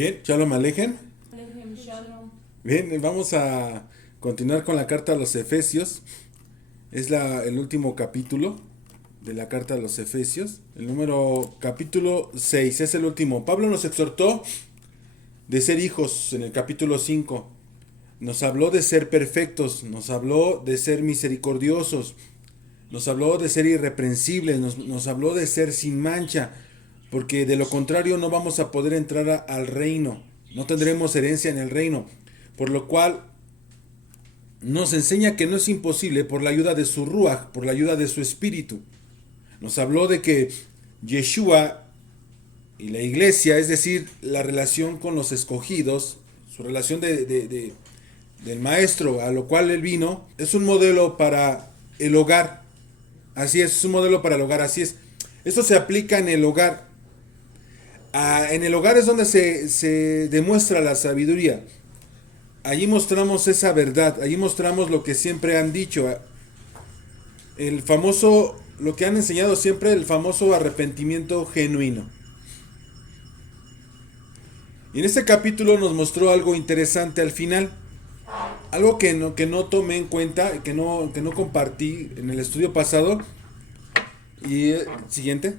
Bien, Shalom Alejem. Alejem Shalom. Bien, vamos a continuar con la carta a los Efesios. Es el último capítulo de la carta a los Efesios. El número capítulo 6 es el último. Pablo nos exhortó de ser hijos en el capítulo 5. Nos habló de ser perfectos, nos habló de ser misericordiosos, nos habló de ser irreprensibles, nos habló de ser sin mancha, porque de lo contrario no vamos a poder entrar al reino, no tendremos herencia en el reino, por lo cual nos enseña que no es imposible por la ayuda de su Ruach, por la ayuda de su espíritu. Nos habló de que Yeshua y la iglesia, es decir, la relación con los escogidos, su relación del maestro a lo cual él vino, es un modelo para el hogar. Así es un modelo para el hogar, así es. Esto se aplica en el hogar. En el hogar es donde se demuestra la sabiduría. Allí mostramos esa verdad, allí mostramos lo que siempre han dicho. El famoso, lo que han enseñado siempre, el famoso arrepentimiento genuino. Y en este capítulo nos mostró algo interesante al final. Algo que no tomé en cuenta, que no compartí en el estudio pasado. Y siguiente.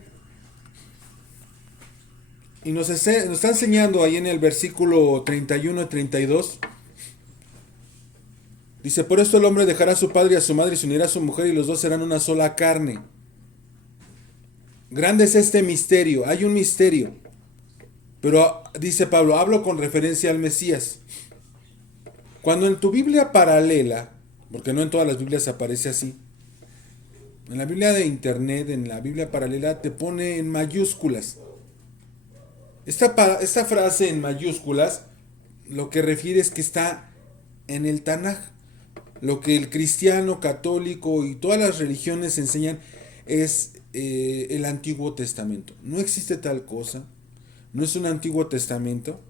Y nos está enseñando ahí en el versículo 31 y 32. Dice, por esto el hombre dejará a su padre y a su madre y se unirá a su mujer y los dos serán una sola carne. Grande es este misterio, hay un misterio. Pero dice Pablo, hablo con referencia al Mesías. Cuando en tu Biblia paralela, porque no en todas las Biblias aparece así, en la Biblia de internet, en la Biblia paralela, te pone en mayúsculas. Esta frase en mayúsculas lo que refiere es que está en el Tanaj. Lo que el cristiano, católico y todas las religiones enseñan es el Antiguo Testamento. No existe tal cosa. No es un Antiguo Testamento.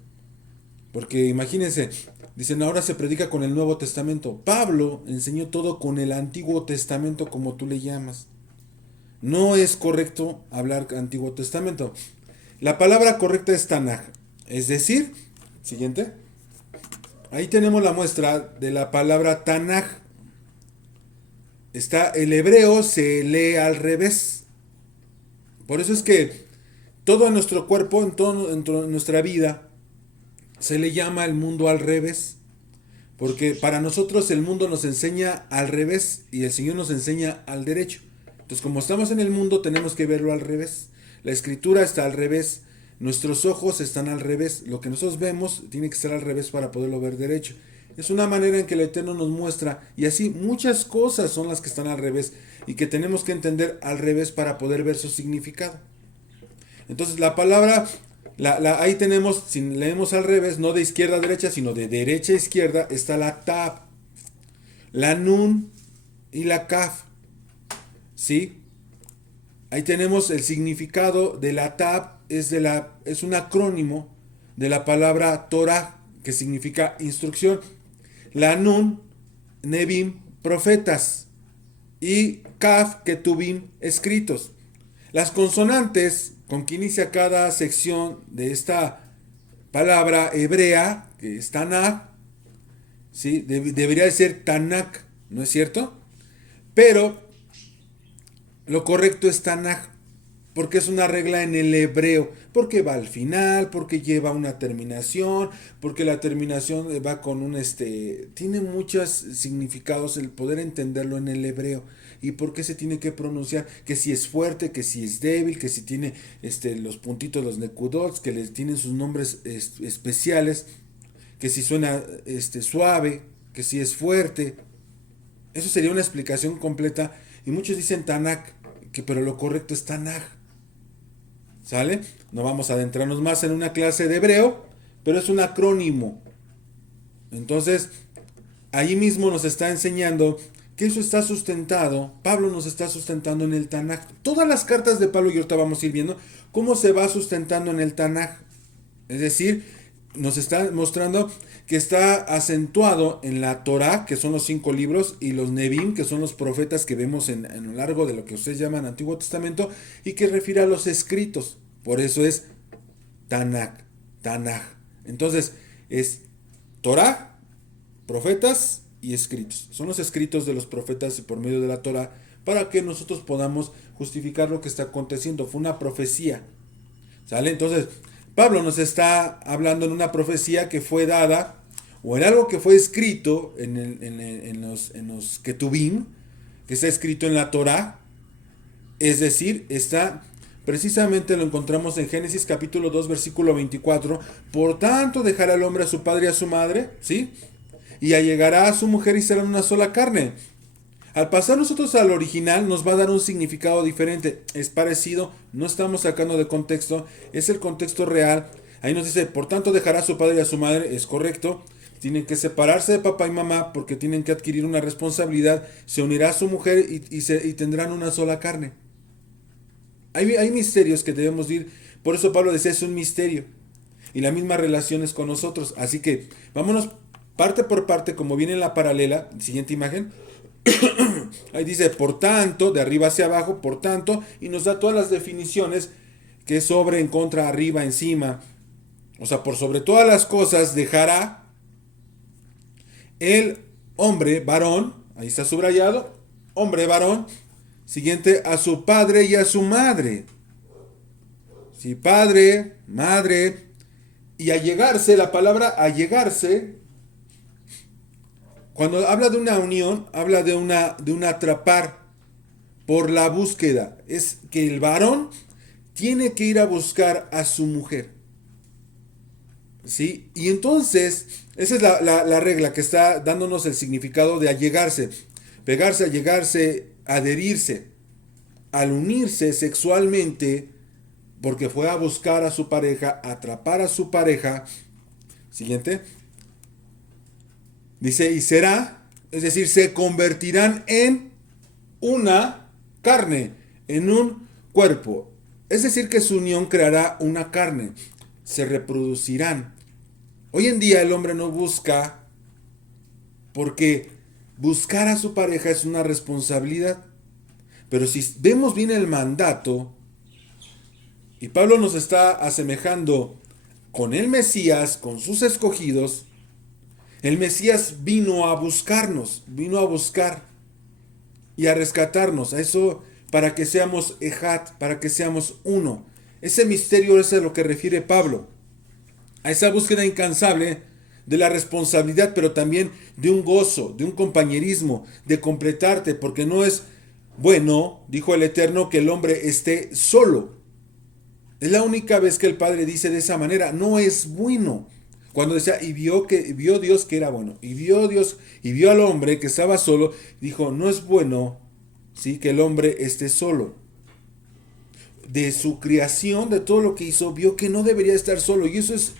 Porque imagínense, dicen ahora se predica con el Nuevo Testamento. Pablo enseñó todo con el Antiguo Testamento como tú le llamas. No es correcto hablar Antiguo Testamento. La palabra correcta es Tanaj. Es decir, siguiente. Ahí tenemos la muestra de la palabra Tanaj. El hebreo se lee al revés. Por eso es que todo en nuestro cuerpo, en nuestra vida, se le llama el mundo al revés. Porque para nosotros el mundo nos enseña al revés y el Señor nos enseña al derecho. Entonces, como estamos en el mundo, tenemos que verlo al revés. La escritura está al revés. Nuestros ojos están al revés. Lo que nosotros vemos tiene que estar al revés para poderlo ver derecho. Es una manera en que el Eterno nos muestra, y así muchas cosas son las que están al revés y que tenemos que entender al revés para poder ver su significado. Entonces la palabra, ahí tenemos, si leemos al revés, no de izquierda a derecha, sino de derecha a izquierda, está la tab, la nun y la kaf. ¿Sí? Ahí tenemos el significado de la tab, es un acrónimo de la palabra Torah, que significa instrucción. La nun, Nebim, profetas. Y Kaf, Ketubim, escritos. Las consonantes con que inicia cada sección de esta palabra hebrea, que es Tanakh, ¿sí? Debería de ser Tanakh, ¿no es cierto? Pero lo correcto es Tanakh, porque es una regla en el hebreo, porque va al final, porque lleva una terminación, porque la terminación va con tiene muchos significados el poder entenderlo en el hebreo y por qué se tiene que pronunciar, que si es fuerte, que si es débil, que si tiene los puntitos, los nekudots, que les tienen sus nombres especiales, que si suena suave, que si es fuerte. Eso sería una explicación completa y muchos dicen Tanakh, pero lo correcto es Tanaj. ¿Sale? No vamos a adentrarnos más en una clase de hebreo, pero es un acrónimo. Entonces, ahí mismo nos está enseñando que eso está sustentado, Pablo nos está sustentando en el Tanaj. Todas las cartas de Pablo, y ahorita vamos a ir viendo cómo se va sustentando en el Tanaj. Es decir, nos está mostrando que está acentuado en la Torah, que son los 5 libros, y los Nebim, que son los profetas que vemos en lo largo de lo que ustedes llaman Antiguo Testamento, y que refiere a los escritos. Por eso es Tanakh, Tanaj. Entonces, es Torah, profetas y escritos. Son los escritos de los profetas y por medio de la Torah para que nosotros podamos justificar lo que está aconteciendo. Fue una profecía. ¿Sale? Entonces, Pablo nos está hablando en una profecía que fue dada o en algo que fue escrito en los Ketubim, que está escrito en la Torah. Es decir, está precisamente lo encontramos en Génesis capítulo 2 versículo 24. Por tanto dejará el hombre a su padre y a su madre, ¿sí? Y allegará a su mujer y serán una sola carne. Al pasar nosotros al original nos va a dar un significado diferente. Es parecido, no estamos sacando de contexto, es el contexto real. Ahí nos dice, por tanto dejará a su padre y a su madre, es correcto. Tienen que separarse de papá y mamá porque tienen que adquirir una responsabilidad. Se unirá a su mujer y tendrán una sola carne. Hay misterios que debemos ir. Por eso Pablo decía, es un misterio. Y la misma relación es con nosotros. Así que vámonos parte por parte, como viene en la paralela. Siguiente imagen. Ahí dice, por tanto, de arriba hacia abajo, por tanto, y nos da todas las definiciones, que es sobre, en contra, arriba, encima. O sea, por sobre todas las cosas dejará el hombre, varón, ahí está subrayado, hombre, varón, siguiente, a su padre y a su madre. Sí, padre, madre, y allegarse, la palabra allegarse, cuando habla de una unión, habla de un atrapar por la búsqueda. Es que el varón tiene que ir a buscar a su mujer. ¿Sí? Y entonces, esa es la regla que está dándonos el significado de allegarse. Pegarse, allegarse, adherirse. Al unirse sexualmente, porque fue a buscar a su pareja, atrapar a su pareja. Siguiente. Dice, y será, es decir, se convertirán en una carne, en un cuerpo. Es decir, que su unión creará una carne. Se reproducirán. Hoy en día el hombre no busca, porque buscar a su pareja es una responsabilidad. Pero si vemos bien el mandato, y Pablo nos está asemejando con el Mesías, con sus escogidos, el Mesías vino a buscarnos, vino a buscar y a rescatarnos, a eso para que seamos ejat, para que seamos uno. Ese misterio es a lo que refiere Pablo, a esa búsqueda incansable de la responsabilidad, pero también de un gozo, de un compañerismo, de completarte, porque no es bueno, dijo el Eterno, que el hombre esté solo. Es la única vez que el Padre dice de esa manera, no es bueno. Cuando decía, vio Dios que era bueno, y vio Dios, y vio al hombre que estaba solo, dijo, no es bueno, ¿sí?, que el hombre esté solo. De su creación, de todo lo que hizo, vio que no debería estar solo. Y eso es,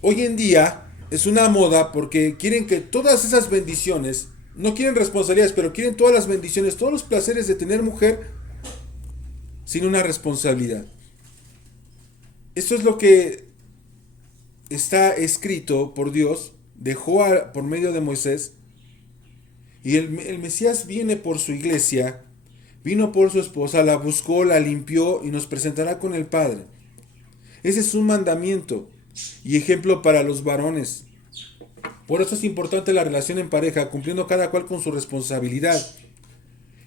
hoy en día, es una moda porque quieren que todas esas bendiciones, no quieren responsabilidades, pero quieren todas las bendiciones, todos los placeres de tener mujer, sin una responsabilidad. Esto es lo que está escrito por Dios, dejó por medio de Moisés, y el Mesías viene por su iglesia, vino por su esposa, la buscó, la limpió y nos presentará con el Padre. Ese es un mandamiento y ejemplo para los varones. Por eso es importante la relación en pareja, cumpliendo cada cual con su responsabilidad.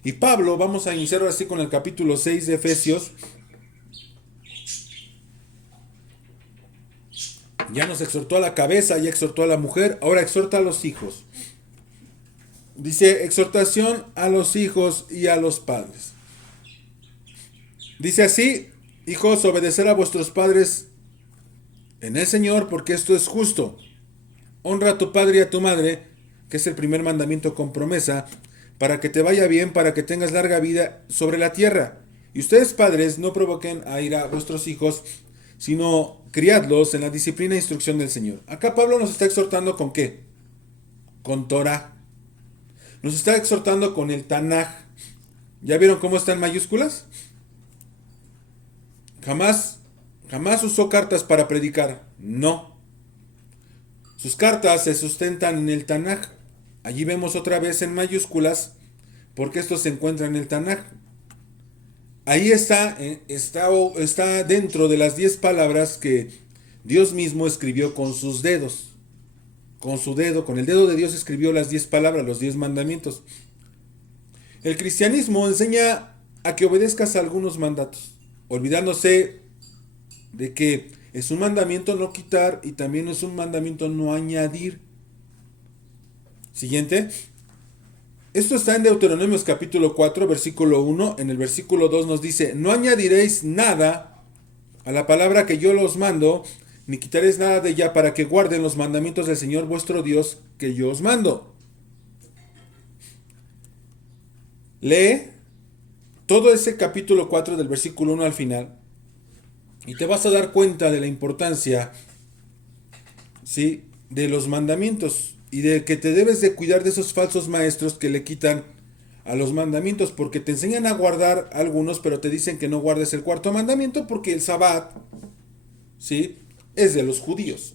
Y Pablo, vamos a iniciar ahora sí con el capítulo 6 de Efesios. Ya nos exhortó a la cabeza, ya exhortó a la mujer, ahora exhorta a los hijos. Dice, exhortación a los hijos y a los padres. Dice así, hijos, obedecer a vuestros padres en el Señor, porque esto es justo. Honra a tu padre y a tu madre, que es el primer mandamiento con promesa, para que te vaya bien, para que tengas larga vida sobre la tierra. Y ustedes, padres, no provoquen a ira a vuestros hijos, sino criadlos en la disciplina e instrucción del Señor. Acá Pablo nos está exhortando ¿con qué? Con Torah. Nos está exhortando con el Tanaj. ¿Ya vieron cómo está en mayúsculas? Jamás usó cartas para predicar. No. Sus cartas se sustentan en el Tanaj. Allí vemos otra vez en mayúsculas, porque esto se encuentra en el Tanaj. Ahí está dentro de las 10 palabras que Dios mismo escribió con sus dedos, con su dedo, con el dedo de Dios escribió las 10 palabras, los 10 mandamientos. El cristianismo enseña a que obedezcas a algunos mandatos, olvidándose de que es un mandamiento no quitar y también es un mandamiento no añadir. Siguiente. Esto está en Deuteronomios capítulo 4, versículo 1. En el versículo 2 nos dice, no añadiréis nada a la palabra que yo os mando, ni quitaréis nada de ella para que guarden los mandamientos del Señor vuestro Dios que yo os mando. Lee todo ese capítulo 4 del versículo 1 al final y te vas a dar cuenta de la importancia, ¿sí?, de los mandamientos y de que te debes de cuidar de esos falsos maestros que le quitan a los mandamientos, porque te enseñan a guardar algunos, pero te dicen que no guardes el cuarto mandamiento porque el Sabbat, ¿sí?, es de los judíos.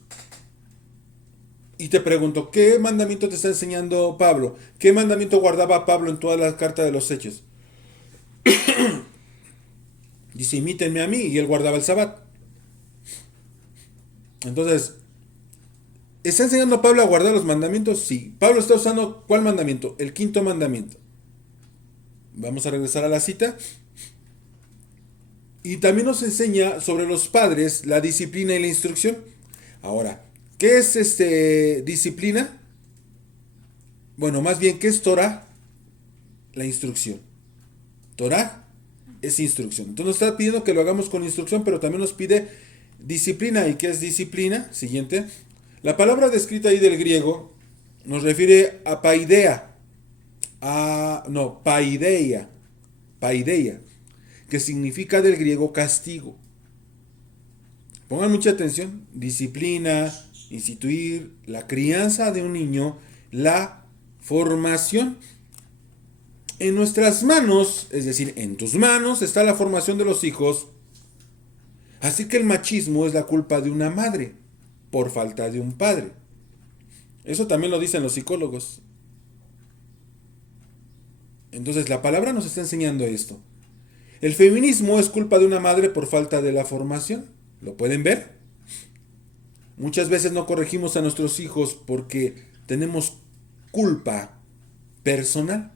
Y te pregunto, ¿qué mandamiento te está enseñando Pablo? ¿Qué mandamiento guardaba Pablo en toda la carta de los Hechos? Dice, imítenme a mí, y él guardaba el Sabbat. Entonces, ¿está enseñando a Pablo a guardar los mandamientos? Sí. Pablo está usando, ¿cuál mandamiento? El quinto mandamiento. Vamos a regresar a la cita. Y también nos enseña sobre los padres la disciplina y la instrucción. Ahora, ¿qué es disciplina? Bueno, más bien, ¿qué es Torah? La instrucción. Torah es instrucción. Entonces nos está pidiendo que lo hagamos con instrucción, pero también nos pide disciplina. ¿Y qué es disciplina? Siguiente. La palabra descrita ahí del griego nos refiere a paideia. Paideia, que significa del griego castigo. Pongan mucha atención. Disciplina, instituir, la crianza de un niño, la formación. En nuestras manos, es decir, en tus manos está la formación de los hijos. Así que el machismo es la culpa de una madre por falta de un padre. Eso también lo dicen los psicólogos. Entonces la palabra nos está enseñando esto. El feminismo es culpa de una madre por falta de la formación. ¿Lo pueden ver? Muchas veces no corregimos a nuestros hijos porque tenemos culpa personal.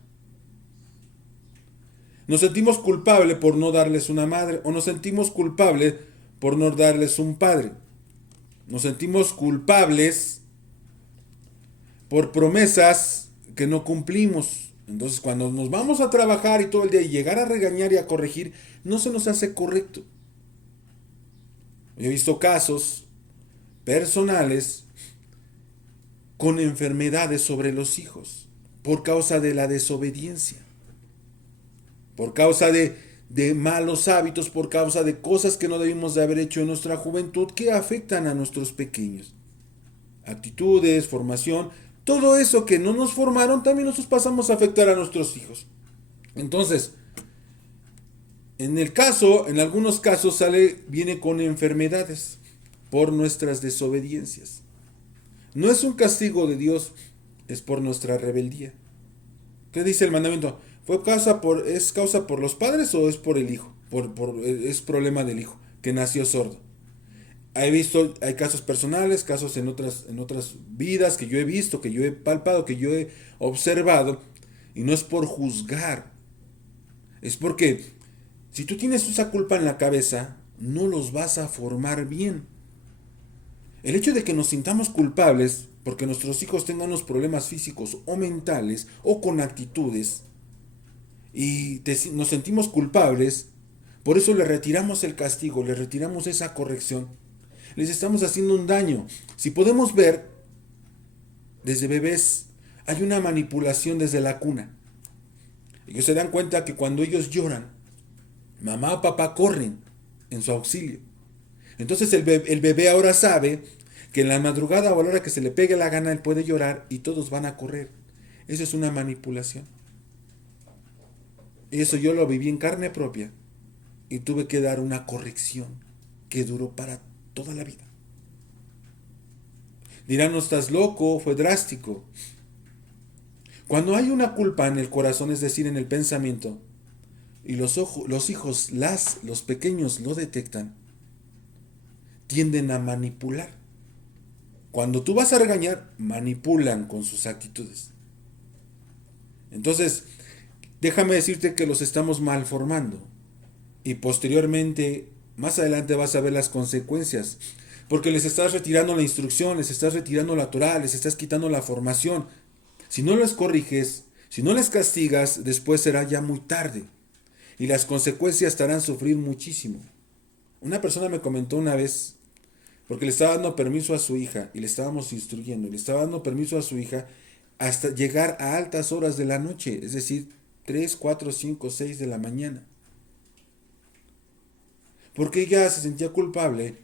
Nos sentimos culpables por no darles una madre o nos sentimos culpables por no darles un padre. Nos sentimos culpables por promesas que no cumplimos. Entonces cuando nos vamos a trabajar y todo el día y llegar a regañar y a corregir, no se nos hace correcto. Yo he visto casos personales con enfermedades sobre los hijos por causa de la desobediencia, por causa de malos hábitos, por causa de cosas que no debimos de haber hecho en nuestra juventud que afectan a nuestros pequeños. Actitudes, formación, todo eso que no nos formaron, también nosotros pasamos a afectar a nuestros hijos. Entonces, en algunos casos viene con enfermedades por nuestras desobediencias. No es un castigo de Dios, es por nuestra rebeldía. ¿Qué dice el mandamiento? ¿Es causa por los padres o es por el hijo? Es problema del hijo, que nació sordo. Hay casos personales, casos en otras vidas que yo he visto, que yo he palpado, que yo he observado, y no es por juzgar. Es porque si tú tienes esa culpa en la cabeza, no los vas a formar bien. El hecho de que nos sintamos culpables porque nuestros hijos tengan unos problemas físicos o mentales o con actitudes y nos sentimos culpables, por eso le retiramos el castigo, le retiramos esa corrección, les estamos haciendo un daño. Si podemos ver, desde bebés hay una manipulación desde la cuna. Ellos se dan cuenta que cuando ellos lloran, mamá o papá corren en su auxilio. Entonces el bebé ahora sabe que en la madrugada o a la hora que se le pegue la gana él puede llorar y todos van a correr. Eso es una manipulación. Eso yo lo viví en carne propia y tuve que dar una corrección que duró para toda la vida. Dirán, no estás loco, fue drástico. Cuando hay una culpa en el corazón, es decir, en el pensamiento, y los hijos, los pequeños lo detectan, tienden a manipular. Cuando tú vas a regañar, manipulan con sus actitudes. Entonces, déjame decirte que los estamos mal formando. Y posteriormente, más adelante vas a ver las consecuencias. Porque les estás retirando la instrucción, les estás retirando la Torah, les estás quitando la formación. Si no les corriges, si no les castigas, después será ya muy tarde. Y las consecuencias te harán sufrir muchísimo. Una persona me comentó una vez, porque le estaba dando permiso a su hija, y le estábamos instruyendo, y le estaba dando permiso a su hija hasta llegar a altas horas de la noche, es decir, 3, 4, 5, 6 de la mañana. Porque ella se sentía culpable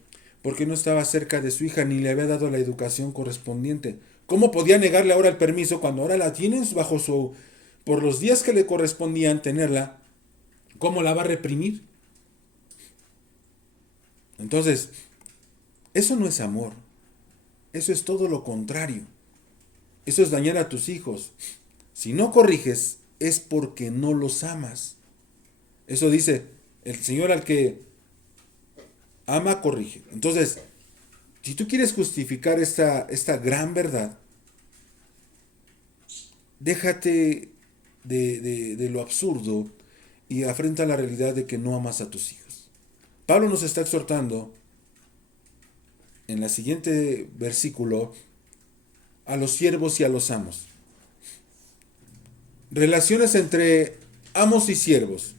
porque no estaba cerca de su hija ni le había dado la educación correspondiente. ¿Cómo podía negarle ahora el permiso cuando ahora la tienes bajo su... por los días que le correspondían tenerla? ¿Cómo la va a reprimir? Entonces, eso no es amor. Eso es todo lo contrario. Eso es dañar a tus hijos. Si no corriges, es porque no los amas. Eso dice el Señor: al que ama, corrige. Entonces, si tú quieres justificar esta gran verdad, déjate de lo absurdo y afrenta la realidad de que no amas a tus hijos. Pablo nos está exhortando en la siguiente versículo a los siervos y a los amos. Relaciones entre amos y siervos.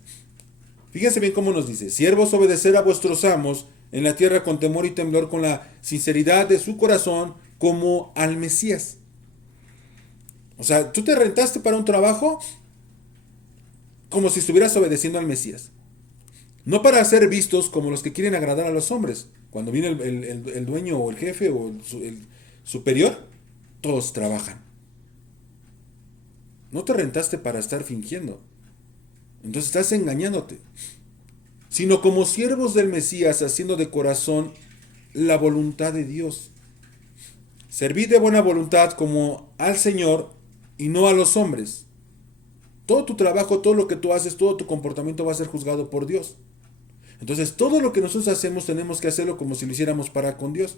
Fíjense bien cómo nos dice: siervos, obedecer a vuestros amos en la tierra con temor y temblor, con la sinceridad de su corazón, como al Mesías. O sea, tú te rentaste para un trabajo como si estuvieras obedeciendo al Mesías. No para ser vistos como los que quieren agradar a los hombres. Cuando viene el dueño o el jefe o el superior, todos trabajan. No te rentaste para estar fingiendo. Entonces estás engañándote. Sino como siervos del Mesías, haciendo de corazón la voluntad de Dios. Servid de buena voluntad como al Señor y no a los hombres. Todo tu trabajo, todo lo que tú haces, todo tu comportamiento va a ser juzgado por Dios. Entonces, todo lo que nosotros hacemos tenemos que hacerlo como si lo hiciéramos para con Dios,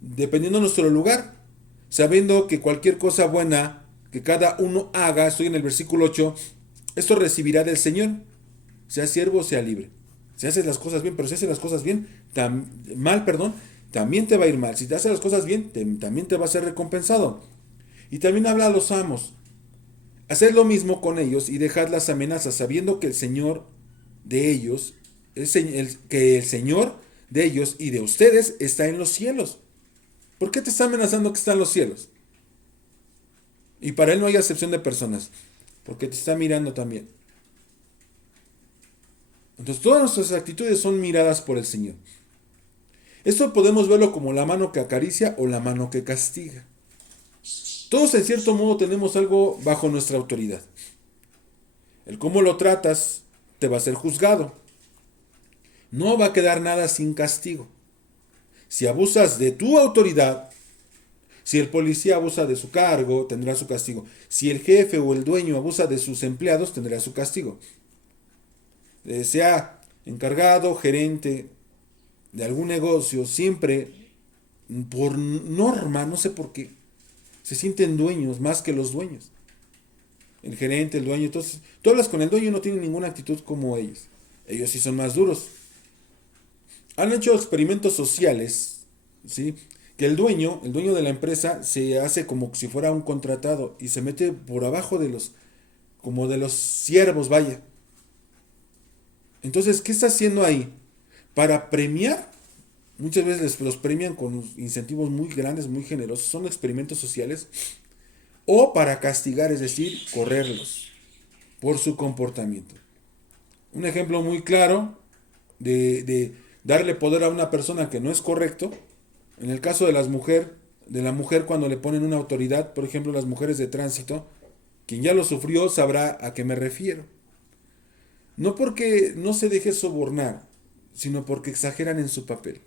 dependiendo de nuestro lugar, sabiendo que cualquier cosa buena que cada uno haga, estoy en el versículo 8, esto recibirá del Señor, sea siervo o sea libre. Si haces las cosas bien, pero si haces las cosas bien, también te va a ir mal. Si te haces las cosas bien, también te va a ser recompensado. Y también habla a los amos: haced lo mismo con ellos y dejad las amenazas, sabiendo que el Señor de ellos, que el Señor de ellos y de ustedes está en los cielos. ¿Por qué te está amenazando que está en los cielos? Y para Él no hay acepción de personas, porque te está mirando también. Entonces todas nuestras actitudes son miradas por el Señor. Esto podemos verlo como la mano que acaricia o la mano que castiga. Todos en cierto modo tenemos algo bajo nuestra autoridad. El cómo lo tratas te va a ser juzgado. No va a quedar nada sin castigo. Si abusas de tu autoridad, si el policía abusa de su cargo, tendrá su castigo. Si el jefe o el dueño abusa de sus empleados, tendrá su castigo. Sea encargado, gerente de algún negocio, siempre por norma, no sé por qué, se sienten dueños más que los dueños. El gerente, el dueño, entonces, tú hablas con el dueño y no tiene ninguna actitud como ellos. Ellos sí son más duros. Han hecho experimentos sociales, ¿sí? Que el dueño de la empresa, se hace como si fuera un contratado y se mete por abajo de los, como de los siervos, vaya. Entonces, ¿qué está haciendo ahí? Para premiar, muchas veces los premian con incentivos muy grandes, muy generosos, son experimentos sociales, o para castigar, es decir, correrlos por su comportamiento. Un ejemplo muy claro de darle poder a una persona que no es correcto, en el caso de la mujer cuando le ponen una autoridad, por ejemplo, las mujeres de tránsito, quien ya lo sufrió sabrá a qué me refiero. No porque no se deje sobornar, sino porque exageran en su papel.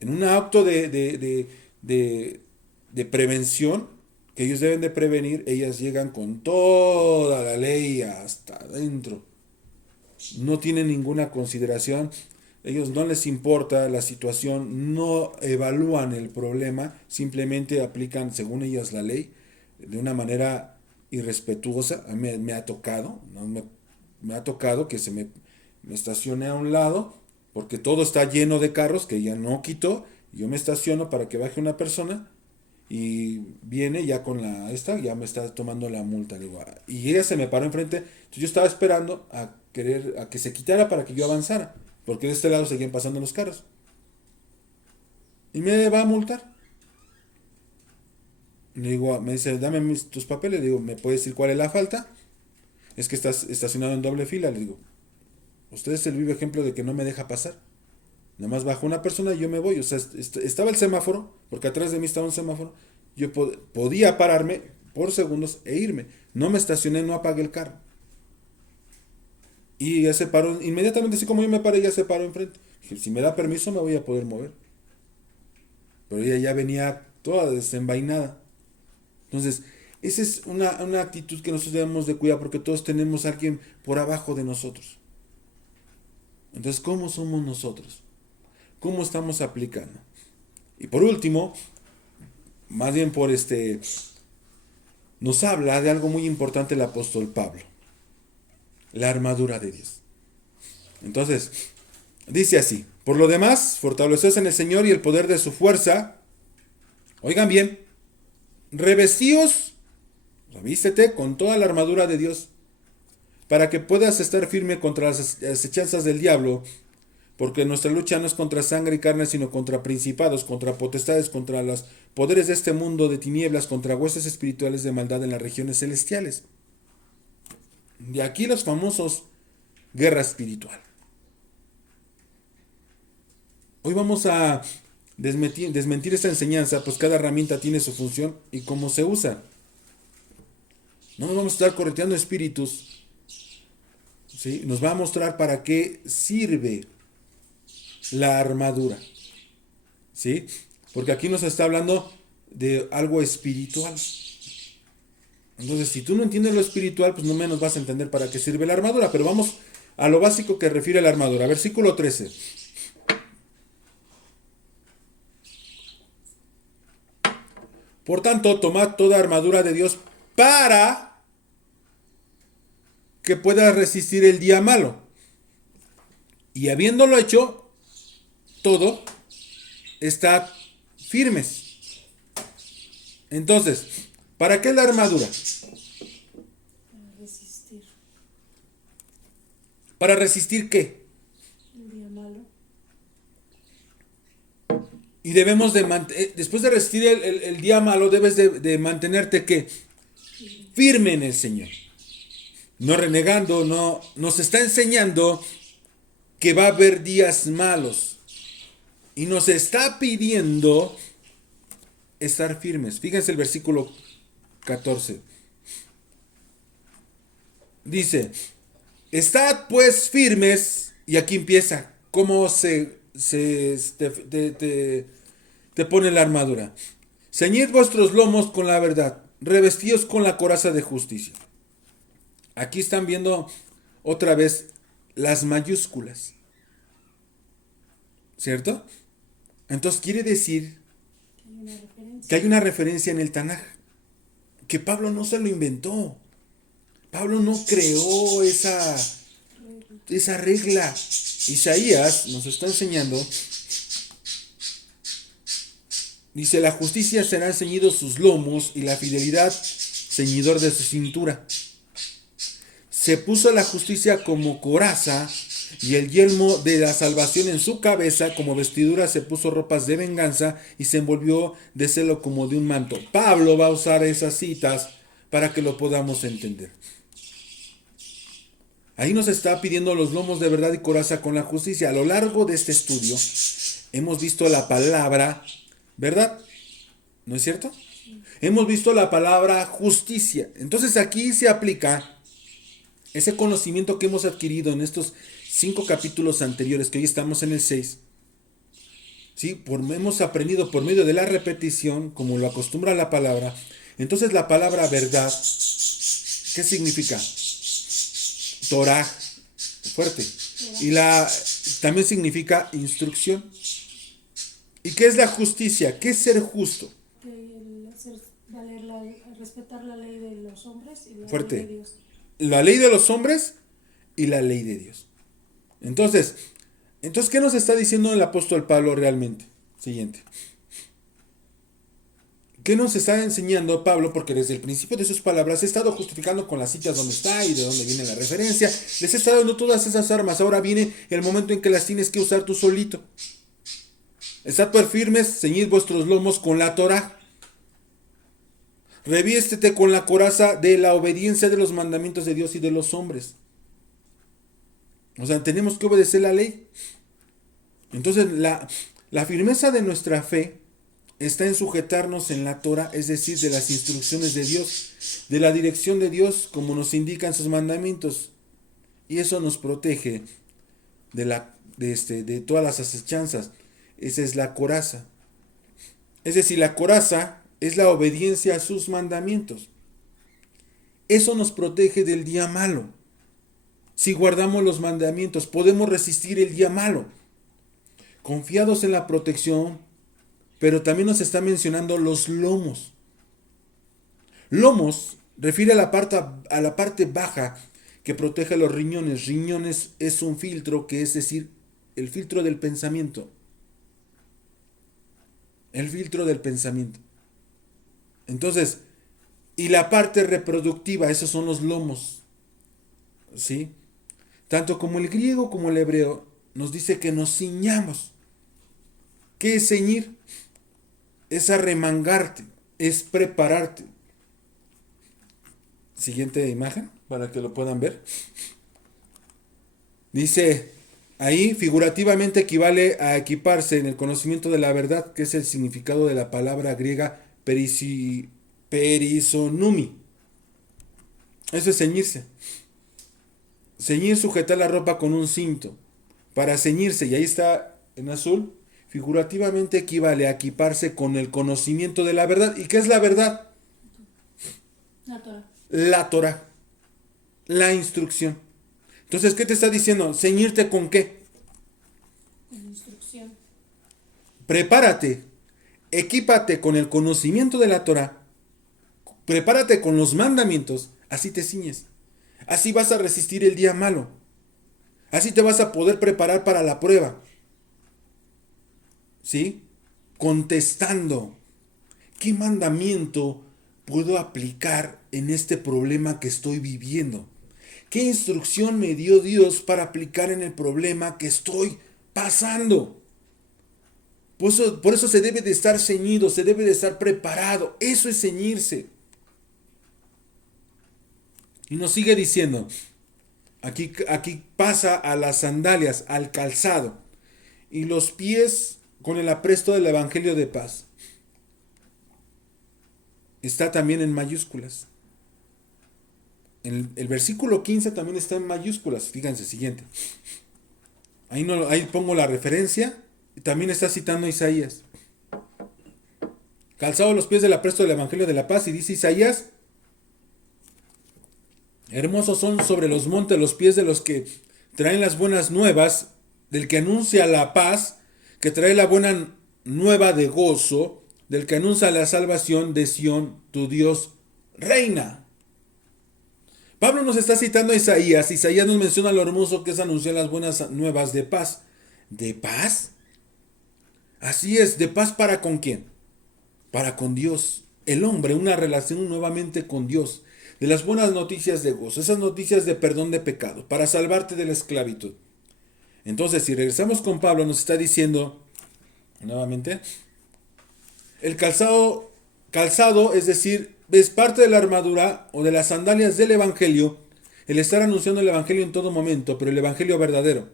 En un acto de prevención, que ellos deben de prevenir, ellas llegan con toda la ley hasta adentro. No tienen ninguna consideración Ellos no les importa la situación, no evalúan el problema, simplemente aplican, según ellos, la ley de una manera irrespetuosa. A mí me ha tocado, ¿no? Me ha tocado que me estacione a un lado, porque todo está lleno de carros que ya no quitó. Yo me estaciono para que baje una persona y viene ya con ya me está tomando la multa. Digo, y ella se me paró enfrente. Entonces yo estaba esperando a que se quitara para que yo avanzara, porque de este lado seguían pasando los carros. Y me va a multar. Le digo, me dice, dame tus papeles. Le digo, ¿me puedes decir cuál es la falta? Es que estás estacionado en doble fila. Le digo, usted es el vivo ejemplo de que no me deja pasar. Nada más bajó una persona y yo me voy. O sea, estaba el semáforo, porque atrás de mí estaba un semáforo. Yo podía pararme por segundos e irme. No me estacioné, no apagué el carro. Y ya se paró, inmediatamente así como yo me paré, ya se paró enfrente. Dije, si me da permiso me voy a poder mover. Pero ella ya venía toda desenvainada. Entonces, esa es una actitud que nosotros debemos de cuidar, porque todos tenemos a alguien por abajo de nosotros. Entonces, ¿cómo somos nosotros? ¿Cómo estamos aplicando? Y por último, más bien nos habla de algo muy importante el apóstol Pablo, la armadura de Dios. Entonces, dice así: por lo demás, fortaleceos en el Señor y el poder de su fuerza. Oigan bien, revístete con toda la armadura de Dios, para que puedas estar firme contra las acechanzas del diablo, porque nuestra lucha no es contra sangre y carne, sino contra principados, contra potestades, contra los poderes de este mundo de tinieblas, contra huestes espirituales de maldad en las regiones celestiales. De aquí los famosos guerra espiritual. Hoy vamos a desmentir esta enseñanza, pues cada herramienta tiene su función y cómo se usa. No nos vamos a estar correteando espíritus, ¿sí? Nos va a mostrar para qué sirve la armadura, ¿sí? Porque aquí nos está hablando de algo espiritual. Entonces, si tú no entiendes lo espiritual, pues no menos vas a entender para qué sirve la armadura. Pero vamos a lo básico que refiere a la armadura. Versículo 13. Por tanto, tomad toda armadura de Dios para que puedas resistir el día malo. Y habiéndolo hecho todo, estad firmes. Entonces, ¿para qué la armadura? Para resistir ¿Para resistir qué? el día malo. Y debemos después de resistir el día malo, debes de mantenerte ¿qué? Firme en el Señor. No renegando, no. Nos está enseñando que va a haber días malos. Y nos está pidiendo estar firmes. Fíjense el versículo 14. Dice, estad pues firmes. Y aquí empieza cómo te pone la armadura. Ceñid vuestros lomos con la verdad, revestíos con la coraza de justicia. Aquí están viendo otra vez las mayúsculas, ¿cierto? Entonces quiere decir que hay una referencia en el Tanaj, que Pablo no se lo inventó. Pablo no creó esa regla. Isaías nos está enseñando. Dice, la justicia será ceñido sus lomos y la fidelidad ceñidor de su cintura. Se puso la justicia como coraza y el yelmo de la salvación en su cabeza, como vestidura se puso ropas de venganza y se envolvió de celo como de un manto. Pablo va a usar esas citas para que lo podamos entender. Ahí nos está pidiendo los lomos de verdad y coraza con la justicia. A lo largo de este estudio hemos visto la palabra verdad, ¿no es cierto? Hemos visto la palabra justicia. Entonces aquí se aplica ese conocimiento que hemos adquirido en estos 5 capítulos anteriores, que hoy estamos en el 6. ¿Sí? Hemos aprendido por medio de la repetición, como lo acostumbra la palabra. Entonces la palabra verdad, ¿qué significa? Torah, fuerte. Y también significa instrucción. ¿Y qué es la justicia? ¿Qué es ser justo? Que el hacer valer respetar la ley de los hombres y la ley de Fuerte. Dios. La ley de los hombres y la ley de Dios. Entonces, ¿qué nos está diciendo el apóstol Pablo realmente? Siguiente. ¿Qué nos está enseñando Pablo? Porque desde el principio de sus palabras he estado justificando con las citas dónde está y de dónde viene la referencia. Les he estado dando todas esas armas. Ahora viene el momento en que las tienes que usar tú solito. Estad pues firmes, ceñid vuestros lomos con la Torá. Reviéstete con la coraza de la obediencia de los mandamientos de Dios y de los hombres. O sea, tenemos que obedecer la ley. Entonces, la firmeza de nuestra fe está en sujetarnos en la Torah, es decir, de las instrucciones de Dios, de la dirección de Dios, como nos indican sus mandamientos. Y eso nos protege de todas las acechanzas. Esa es la coraza. Es decir, la coraza es la obediencia a sus mandamientos. Eso nos protege del día malo. Si guardamos los mandamientos, podemos resistir el día malo. Confiados en la protección, pero también nos está mencionando los lomos. Lomos refiere a la parte baja que protege los riñones. Riñones es un filtro, que es decir, el filtro del pensamiento. El filtro del pensamiento. Entonces, y la parte reproductiva, esos son los lomos. ¿Sí? Tanto como el griego como el hebreo nos dice que nos ciñamos. ¿Qué es ceñir? Es arremangarte, es prepararte. Siguiente imagen, para que lo puedan ver. Dice, ahí figurativamente equivale a equiparse en el conocimiento de la verdad, que es el significado de la palabra griega perisonumi. Eso es ceñirse. Ceñir, sujetar la ropa con un cinto. Para ceñirse, y ahí está en azul, figurativamente equivale a equiparse con el conocimiento de la verdad. ¿Y qué es la verdad? La Torah. La Torah. La instrucción. Entonces, ¿qué te está diciendo? ¿Ceñirte con qué? Con instrucción. Prepárate. Equípate con el conocimiento de la Torah. Prepárate con los mandamientos. Así te ciñes. Así vas a resistir el día malo. Así te vas a poder preparar para la prueba. ¿Sí? Contestando. ¿Qué mandamiento puedo aplicar en este problema que estoy viviendo? ¿Qué instrucción me dio Dios para aplicar en el problema que estoy pasando? Por eso se debe de estar ceñido, se debe de estar preparado. Eso es ceñirse. Y nos sigue diciendo, aquí pasa a las sandalias, al calzado, y los pies con el apresto del Evangelio de paz. Está también en mayúsculas. El versículo 15 también está en mayúsculas. Fíjense, siguiente. Ahí pongo la referencia. Y también está citando a Isaías. Calzado los pies del apresto del Evangelio de la paz. Y dice Isaías, hermosos son sobre los montes los pies de los que traen las buenas nuevas, del que anuncia la paz, que trae la buena nueva de gozo, del que anuncia la salvación de Sión, tu Dios reina. Pablo nos está citando a Isaías. Isaías nos menciona lo hermoso que es anunciar las buenas nuevas de paz. ¿De paz? Así es, ¿de paz para con quién? Para con Dios. El hombre, una relación nuevamente con Dios. De las buenas noticias de gozo, esas noticias de perdón de pecados, para salvarte de la esclavitud. Entonces, si regresamos con Pablo, nos está diciendo, nuevamente, el calzado, es decir, es parte de la armadura o de las sandalias del Evangelio, el estar anunciando el Evangelio en todo momento, pero el Evangelio verdadero,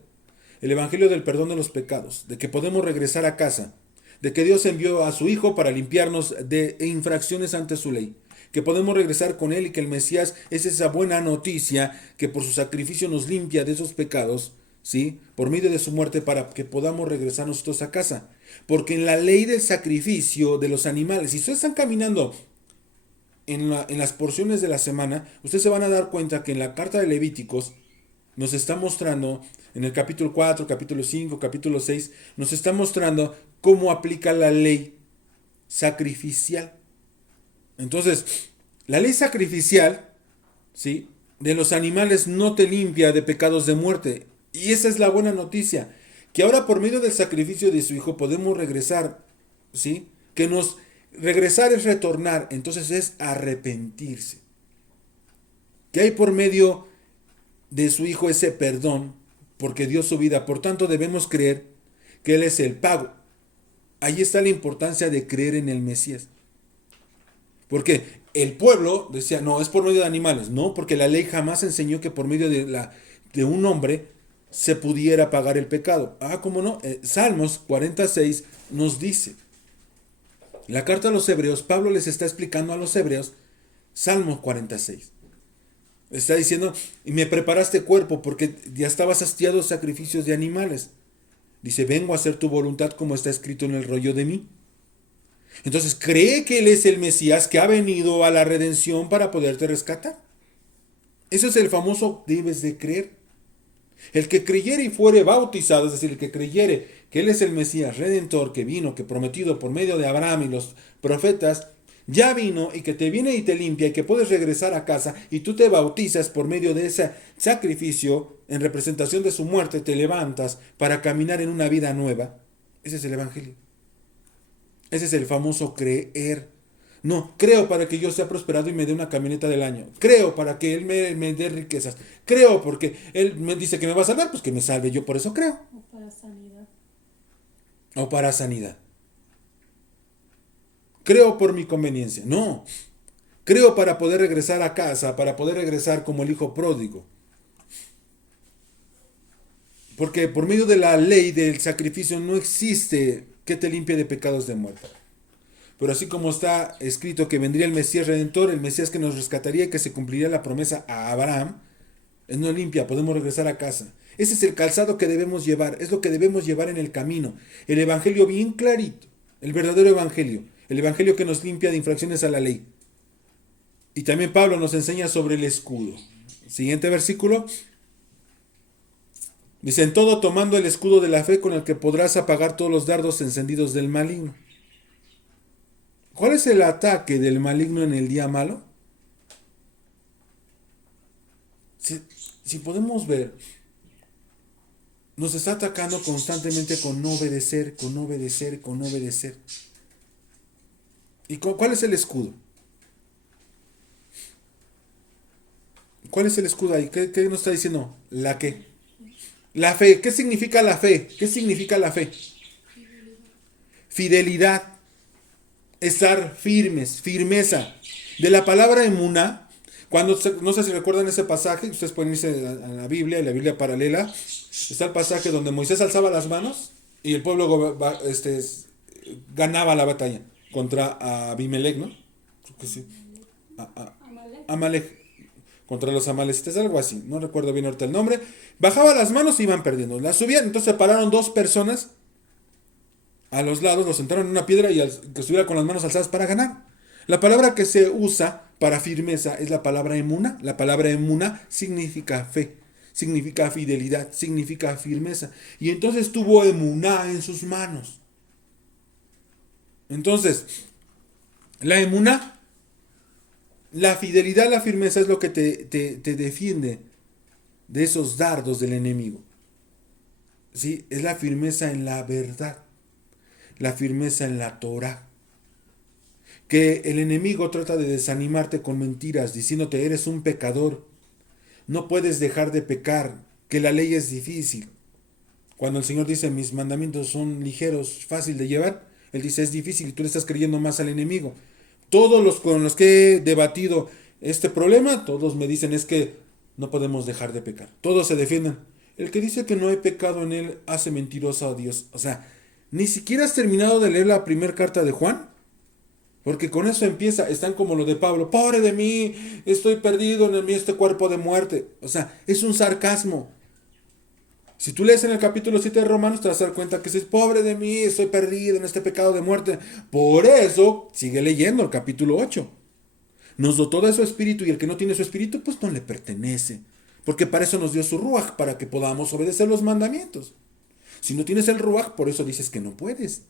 el Evangelio del perdón de los pecados, de que podemos regresar a casa, de que Dios envió a su Hijo para limpiarnos de infracciones ante su ley, que podemos regresar con Él y que el Mesías es esa buena noticia que por su sacrificio nos limpia de esos pecados, ¿sí? Por medio de su muerte para que podamos regresar nosotros a casa. Porque en la ley del sacrificio de los animales, si ustedes están caminando en las porciones de la semana, ustedes se van a dar cuenta que en la carta de Levíticos nos está mostrando, en el capítulo 4, capítulo 5, capítulo 6, nos está mostrando cómo aplica la ley sacrificial. Entonces, la ley sacrificial, ¿sí?, de los animales no te limpia de pecados de muerte. Y esa es la buena noticia, que ahora por medio del sacrificio de su Hijo podemos regresar, ¿sí? Que nos regresar es retornar, entonces es arrepentirse. Que hay por medio de su Hijo ese perdón, porque dio su vida, por tanto debemos creer que Él es el pago. Ahí está la importancia de creer en el Mesías. Porque el pueblo decía, no, es por medio de animales. No, porque la ley jamás enseñó que por medio de un hombre se pudiera pagar el pecado. Ah, ¿cómo no? Salmos 46 nos dice, la carta a los hebreos, Pablo les está explicando a los hebreos, Salmos 46. Está diciendo, y me preparaste cuerpo porque ya estabas hastiado de sacrificios de animales. Dice, vengo a hacer tu voluntad como está escrito en el rollo de mí. Entonces, cree que Él es el Mesías que ha venido a la redención para poderte rescatar. Eso es el famoso debes de creer. El que creyere y fuere bautizado, es decir, el que creyere que Él es el Mesías redentor que vino, que prometido por medio de Abraham y los profetas, ya vino y que te viene y te limpia y que puedes regresar a casa y tú te bautizas por medio de ese sacrificio en representación de su muerte, te levantas para caminar en una vida nueva. Ese es el Evangelio. Ese es el famoso creer. No, creo para que yo sea prosperado y me dé una camioneta del año. Creo para que Él me dé riquezas. Creo porque Él me dice que me va a salvar, pues que me salve. Yo por eso creo. O para sanidad. O para sanidad. Creo por mi conveniencia. No. Creo para poder regresar a casa, para poder regresar como el hijo pródigo. Porque por medio de la ley del sacrificio no existe que te limpie de pecados de muerte. Pero así como está escrito que vendría el Mesías Redentor, el Mesías que nos rescataría y que se cumpliría la promesa a Abraham, Él nos limpia, podemos regresar a casa. Ese es el calzado que debemos llevar, es lo que debemos llevar en el camino. El Evangelio bien clarito, el verdadero Evangelio, el Evangelio que nos limpia de infracciones a la ley. Y también Pablo nos enseña sobre el escudo. Siguiente versículo. Dice, en todo tomando el escudo de la fe con el que podrás apagar todos los dardos encendidos del maligno. ¿Cuál es el ataque del maligno en el día malo? Si podemos ver, nos está atacando constantemente con no obedecer, con no obedecer, con no obedecer. ¿Y cuál es el escudo? ¿Cuál es el escudo ahí? ¿Qué nos está diciendo? ¿La qué? La fe. ¿Qué significa la fe? ¿Qué significa la fe? Fidelidad. Estar firmes, firmeza. De la palabra emuná, cuando, no sé si recuerdan ese pasaje, ustedes pueden irse a la Biblia, en la Biblia paralela, está el pasaje donde Moisés alzaba las manos y el pueblo ganaba la batalla contra Abimelech, ¿no? Creo que sí. Amalek. Contra los amalecitas, algo así, no recuerdo bien ahorita el nombre. Bajaba las manos y iban perdiendo. Las subían, entonces se pararon dos personas a los lados, los sentaron en una piedra y que estuviera con las manos alzadas para ganar. La palabra que se usa para firmeza es la palabra emuna. La palabra emuna significa fe, significa fidelidad, significa firmeza. Y entonces tuvo emuná en sus manos. Entonces, la emuná, la fidelidad, la firmeza es lo que te defiende de esos dardos del enemigo. ¿Sí? Es la firmeza en la verdad. La firmeza en la Torah. Que el enemigo trata de desanimarte con mentiras, diciéndote eres un pecador, no puedes dejar de pecar, que la ley es difícil. Cuando el Señor dice mis mandamientos son ligeros, fácil de llevar, Él dice es difícil y tú le estás creyendo más al enemigo. Todos los con los que he debatido este problema, todos me dicen es que no podemos dejar de pecar. Todos se defienden. El que dice que no hay pecado en él hace mentiroso a Dios. O sea, ni siquiera has terminado de leer la primera carta de Juan. Porque con eso empieza, están como lo de Pablo, pobre de mí, estoy perdido en este cuerpo de muerte. O sea, es un sarcasmo. Si tú lees en el capítulo 7 de Romanos, te vas a dar cuenta que es pobre de mí, estoy perdido en este pecado de muerte. Por eso, sigue leyendo el capítulo 8. Nos dotó de su espíritu y el que no tiene su espíritu, pues no le pertenece. Porque para eso nos dio su ruaj, para que podamos obedecer los mandamientos. Si no tienes el ruaj, por eso dices que no puedes.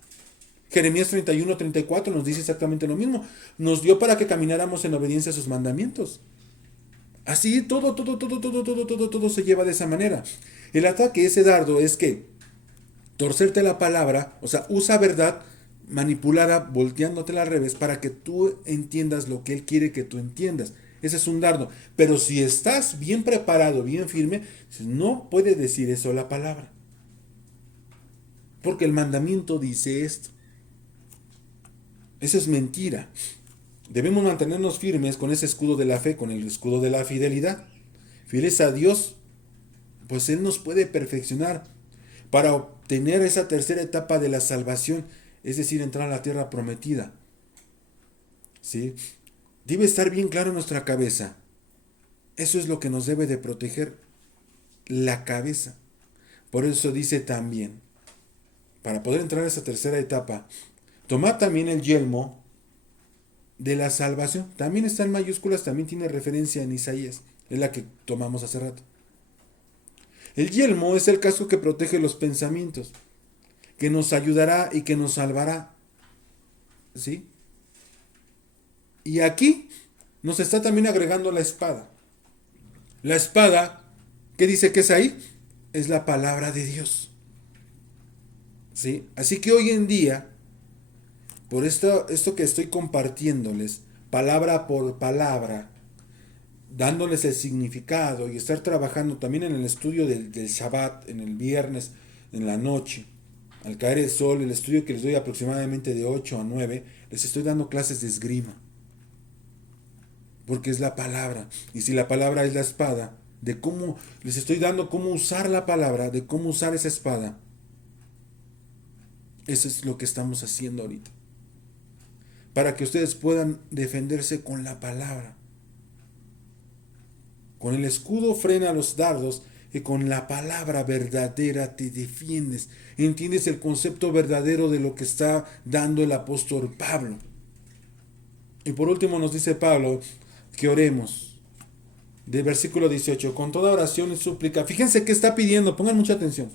Jeremías 31-34 nos dice exactamente lo mismo. Nos dio para que camináramos en obediencia a sus mandamientos. Así todo se lleva de esa manera. El ataque, ese dardo, es que torcerte la palabra, o sea, usa verdad manipulada, volteándotela al revés, para que tú entiendas lo que Él quiere que tú entiendas. Ese es un dardo. Pero si estás bien preparado, bien firme, no puede decir eso la palabra. Porque el mandamiento dice esto. Eso es mentira. Debemos mantenernos firmes con ese escudo de la fe, con el escudo de la fidelidad. Fieles a Dios, pues Él nos puede perfeccionar para obtener esa tercera etapa de la salvación, es decir, entrar a la tierra prometida. ¿Sí? Debe estar bien claro en nuestra cabeza. Eso es lo que nos debe de proteger, la cabeza. Por eso dice también, para poder entrar a esa tercera etapa, tomad también el yelmo de la salvación. También está en mayúsculas, también tiene referencia en Isaías. Es la que tomamos hace rato. El yelmo es el casco que protege los pensamientos, que nos ayudará y que nos salvará. ¿Sí? Y aquí nos está también agregando la espada. La espada, ¿qué dice que es ahí? Es la palabra de Dios. ¿Sí? Así que hoy en día, por esto que estoy compartiéndoles, palabra por palabra, dándoles el significado y estar trabajando también en el estudio del Shabbat, en el viernes, en la noche, al caer el sol, el estudio que les doy aproximadamente de 8 a 9, les estoy dando clases de esgrima. Porque es la palabra. Y si la palabra es la espada, de cómo les estoy dando cómo usar la palabra, de cómo usar esa espada. Eso es lo que estamos haciendo ahorita. Para que ustedes puedan defenderse con la palabra. Con el escudo frena los dardos y con la palabra verdadera te defiendes. Entiendes el concepto verdadero de lo que está dando el apóstol Pablo. Y por último nos dice Pablo que oremos. Del versículo 18, con toda oración y súplica. Fíjense qué está pidiendo, pongan mucha atención.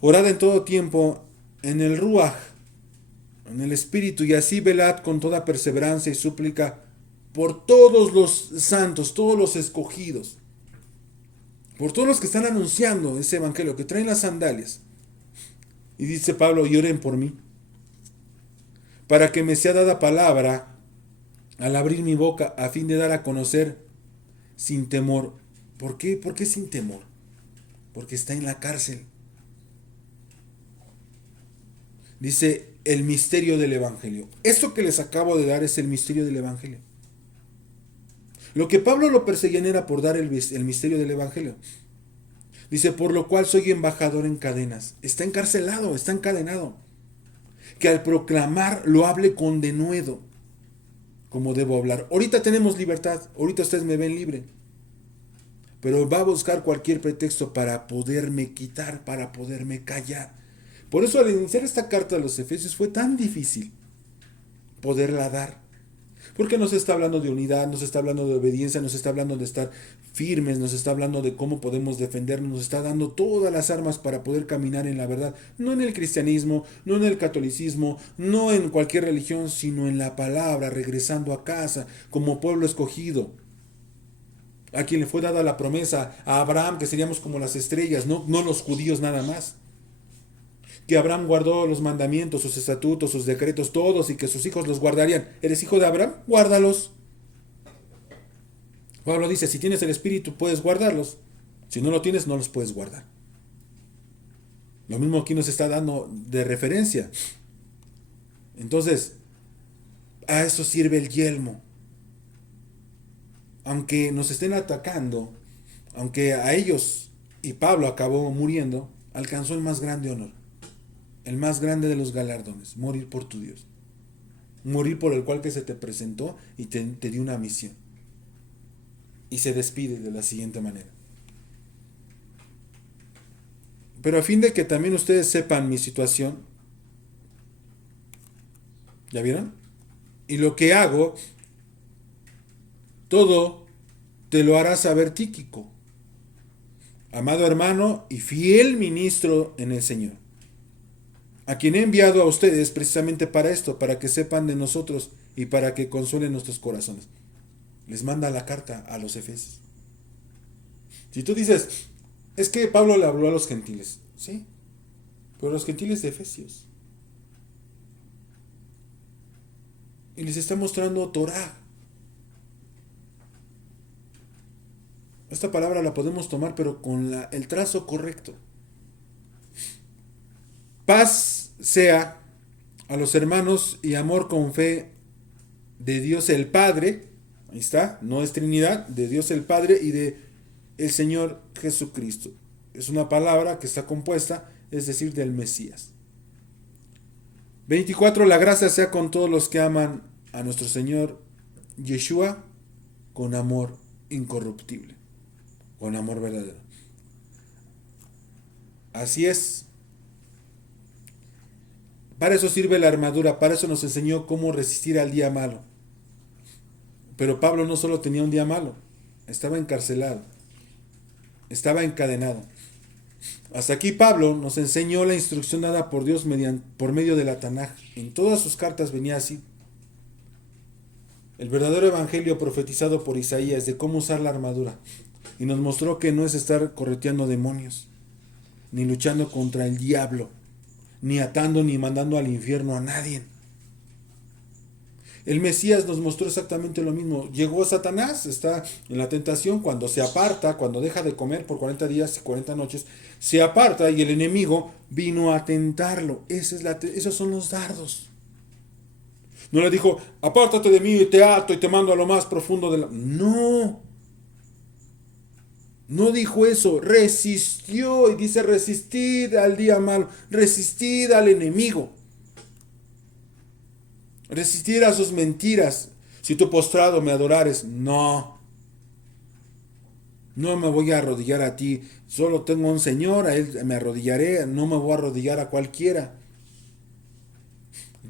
Orad en todo tiempo en el Ruaj, en el Espíritu, y así velad con toda perseverancia y súplica por todos los santos, todos los escogidos, por todos los que están anunciando ese evangelio, que traen las sandalias. Y dice Pablo, y oren por mí, para que me sea dada palabra al abrir mi boca, a fin de dar a conocer sin temor. ¿Por qué? ¿Por qué sin temor? Porque está en la cárcel. Dice el misterio del evangelio. Esto que les acabo de dar es el misterio del evangelio. Lo que Pablo lo perseguían era por dar el misterio del evangelio. Dice, por lo cual soy embajador en cadenas. Está encarcelado, está encadenado. Que al proclamar lo hable con denuedo, como debo hablar. Ahorita tenemos libertad, ahorita ustedes me ven libre. Pero va a buscar cualquier pretexto para poderme quitar, para poderme callar. Por eso al iniciar esta carta de los Efesios fue tan difícil poderla dar. Porque nos está hablando de unidad, nos está hablando de obediencia, nos está hablando de estar firmes, nos está hablando de cómo podemos defendernos, nos está dando todas las armas para poder caminar en la verdad. No en el cristianismo, no en el catolicismo, no en cualquier religión, sino en la palabra, regresando a casa como pueblo escogido. A quien le fue dada la promesa, a Abraham, que seríamos como las estrellas, no los judíos nada más. Que Abraham guardó los mandamientos, sus estatutos, sus decretos, todos, y que sus hijos los guardarían. ¿Eres hijo de Abraham? Guárdalos. Pablo dice, si tienes el Espíritu puedes guardarlos. Si no lo tienes, no los puedes guardar. Lo mismo aquí nos está dando de referencia. Entonces, a eso sirve el yelmo. Aunque nos estén atacando, aunque a ellos, y Pablo acabó muriendo, alcanzó el más grande honor. El más grande de los galardones, morir por tu Dios. Morir por el cual que se te presentó y te dio una misión. Y se despide de la siguiente manera. Pero a fin de que también ustedes sepan mi situación, ¿ya vieron? Y lo que hago, todo te lo hará saber Tíquico, amado hermano y fiel ministro en el Señor, a quien he enviado a ustedes precisamente para esto, para que sepan de nosotros y para que consuelen nuestros corazones. Les manda la carta a los Efesios. Si tú dices, es que Pablo le habló a los gentiles, sí, pero los gentiles de Efesios. Y les está mostrando Torah. Esta palabra la podemos tomar, pero con el trazo correcto. Paz sea a los hermanos y amor con fe de Dios el Padre. Ahí está, no es Trinidad, de Dios el Padre y de el Señor Jesucristo. Es una palabra que está compuesta, es decir, del Mesías. 24. La gracia sea con todos los que aman a nuestro Señor Yeshua con amor incorruptible, con amor verdadero. Así es. Para eso sirve la armadura, para eso nos enseñó cómo resistir al día malo. Pero Pablo no solo tenía un día malo, estaba encarcelado, estaba encadenado. Hasta aquí Pablo nos enseñó la instrucción dada por Dios por medio de la Tanaj. En todas sus cartas venía así. El verdadero evangelio profetizado por Isaías de cómo usar la armadura. Y nos mostró que no es estar correteando demonios, ni luchando contra el diablo, ni atando ni mandando al infierno a nadie. El Mesías nos mostró exactamente lo mismo. Llegó Satanás, está en la tentación, cuando se aparta, cuando deja de comer por 40 días y 40 noches, se aparta y el enemigo vino a tentarlo. Esos son los dardos. No le dijo, apártate de mí y te ato y te mando a lo más profundo de la... No. No dijo eso. Resistió y dice, resistid al día malo, resistid al enemigo. Resistir a sus mentiras. Si tú postrado me adorares, no. No me voy a arrodillar a ti. Solo tengo un Señor, a Él me arrodillaré. No me voy a arrodillar a cualquiera.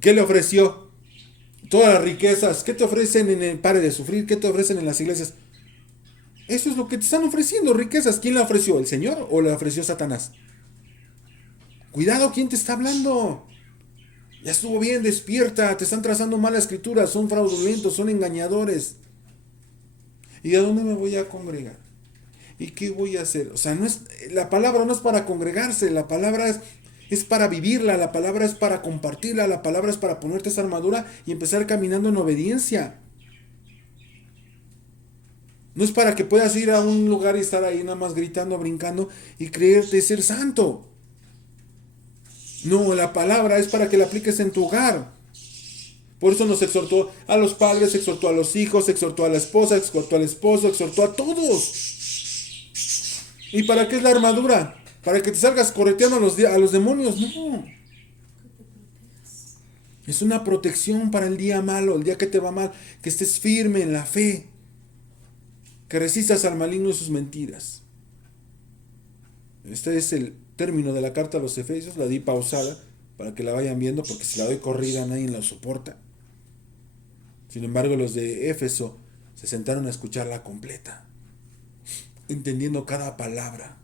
¿Qué le ofreció? Todas las riquezas. ¿Qué te ofrecen en el Pare de Sufrir? ¿Qué te ofrecen en las iglesias? Eso es lo que te están ofreciendo, riquezas. ¿Quién la ofreció? ¿El Señor o la ofreció Satanás? Cuidado, ¿quién te está hablando? Ya estuvo bien, despierta, te están trazando mala escritura, son fraudulentos, son engañadores. ¿Y a dónde me voy a congregar? ¿Y qué voy a hacer? O sea, la palabra no es para congregarse, la palabra es para vivirla, la palabra es para compartirla, la palabra es para ponerte esa armadura y empezar caminando en obediencia. No es para que puedas ir a un lugar y estar ahí nada más gritando, brincando y creerte ser santo. No, la palabra es para que la apliques en tu hogar. Por eso nos exhortó a los padres, exhortó a los hijos, exhortó a la esposa, exhortó al esposo, exhortó a todos. ¿Y para qué es la armadura? ¿Para que te salgas correteando a los demonios? No. Es una protección para el día malo, el día que te va mal, que estés firme en la fe, que resistas al maligno y sus mentiras. Este es el término de la carta a los Efesios, la di pausada para que la vayan viendo, porque si la doy corrida nadie la soporta. Sin embargo, los de Éfeso se sentaron a escucharla completa, entendiendo cada palabra.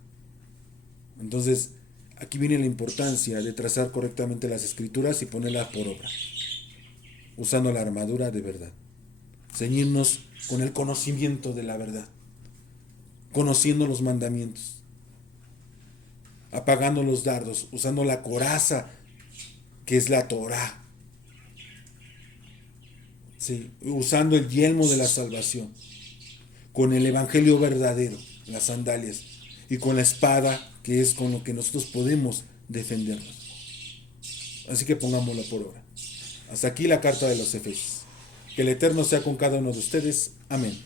Entonces, aquí viene la importancia de trazar correctamente las escrituras y ponerlas por obra, usando la armadura de verdad. Ceñirnos con el conocimiento de la verdad, conociendo los mandamientos, apagando los dardos, usando la coraza que es la Torah, ¿sí? Usando el yelmo de la salvación, con el evangelio verdadero, las sandalias, y con la espada que es con lo que nosotros podemos defendernos. Así que pongámoslo por obra. Hasta aquí la carta de los Efesios. Que el Eterno sea con cada uno de ustedes. Amén.